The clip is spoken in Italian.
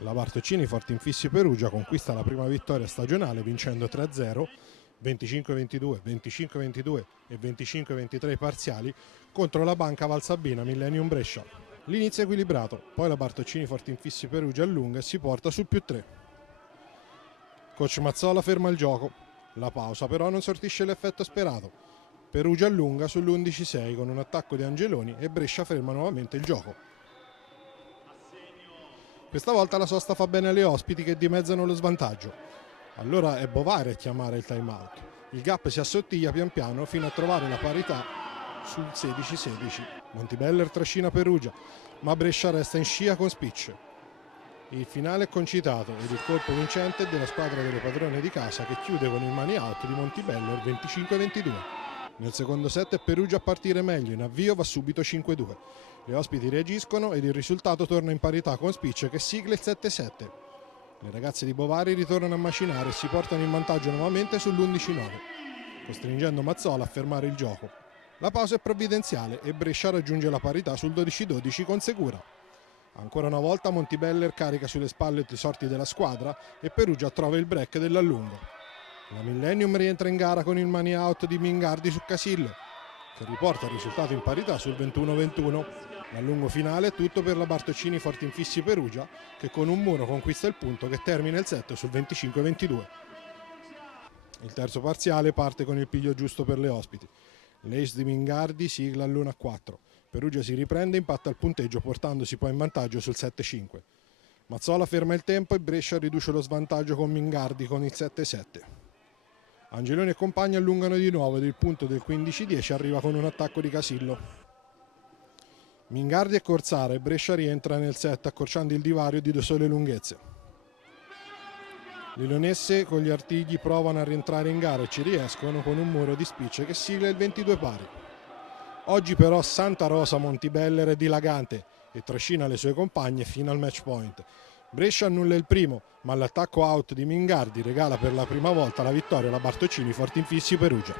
La Bartocini Forti Infissi Perugia conquista la prima vittoria stagionale vincendo 3-0, 25-22, 25-22 e 25-23 parziali contro la Banca Valsabina Millennium Brescia. L'inizio è equilibrato, poi la Bartocini Forti Infissi Perugia allunga e si porta su +3. Coach Mazzola ferma il gioco, la pausa però non sortisce l'effetto sperato. Perugia allunga sull'11-6 con un attacco di Angeloni e Brescia ferma nuovamente il gioco. Questa volta la sosta fa bene alle ospiti che dimezzano lo svantaggio. Allora è Bovare a chiamare il time out. Il gap si assottiglia pian piano fino a trovare la parità sul 16-16. Montibeller trascina Perugia, ma Brescia resta in scia con spicce. Il finale è concitato ed il colpo vincente è della squadra delle padrone di casa che chiude con il money out di Montibeller 25-22. Nel secondo set è Perugia a partire meglio, in avvio va subito 5-2. Le ospiti reagiscono ed il risultato torna in parità con Spicce che sigla il 7-7. Le ragazze di Bovari ritornano a macinare e si portano in vantaggio nuovamente sull'11-9, costringendo Mazzola a fermare il gioco. La pausa è provvidenziale e Brescia raggiunge la parità sul 12-12 con Segura. Ancora una volta Montibeller carica sulle spalle i sorti della squadra e Perugia trova il break dell'allungo. La Millennium rientra in gara con il money out di Mingardi su Casillo, che riporta il risultato in parità sul 21-21. L'allungo finale è tutto per la Bartocini Forti Infissi Perugia, che con un muro conquista il punto che termina il set sul 25-22. Il terzo parziale parte con il piglio giusto per le ospiti. L'ace di Mingardi sigla all'1-4. Perugia si riprende e impatta il punteggio portandosi poi in vantaggio sul 7-5. Mazzola ferma il tempo e Brescia riduce lo svantaggio con Mingardi con il 7-7. Angeloni e compagni allungano di nuovo ed il punto del 15-10 arriva con un attacco di Casillo. Mingardi è Corsara e Brescia rientra nel set accorciando il divario di 2 sole lunghezze. Le leonesse con gli artigli provano a rientrare in gara e ci riescono con un muro di spicce che sigla il 22 pari. Oggi però Santa Rosa Montibeller è dilagante e trascina le sue compagne fino al match point. Brescia annulla il primo, ma l'attacco out di Mingardi regala per la prima volta la vittoria alla Bartocini Forti Infissi Perugia.